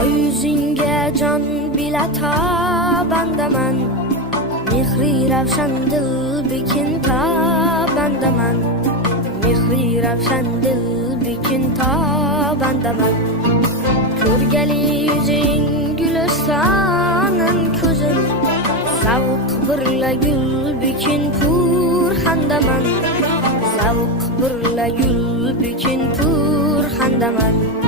Oy yüzünge can bilata bandaman, mehri ravshan dil bikin ta bandaman, mehri ravshan dil bikin ta bandaman. Ko'rgali yuzing gülistanin ko'zim, zavq birla gul bikin pur handaman, zavq birla gul bikin pur handaman.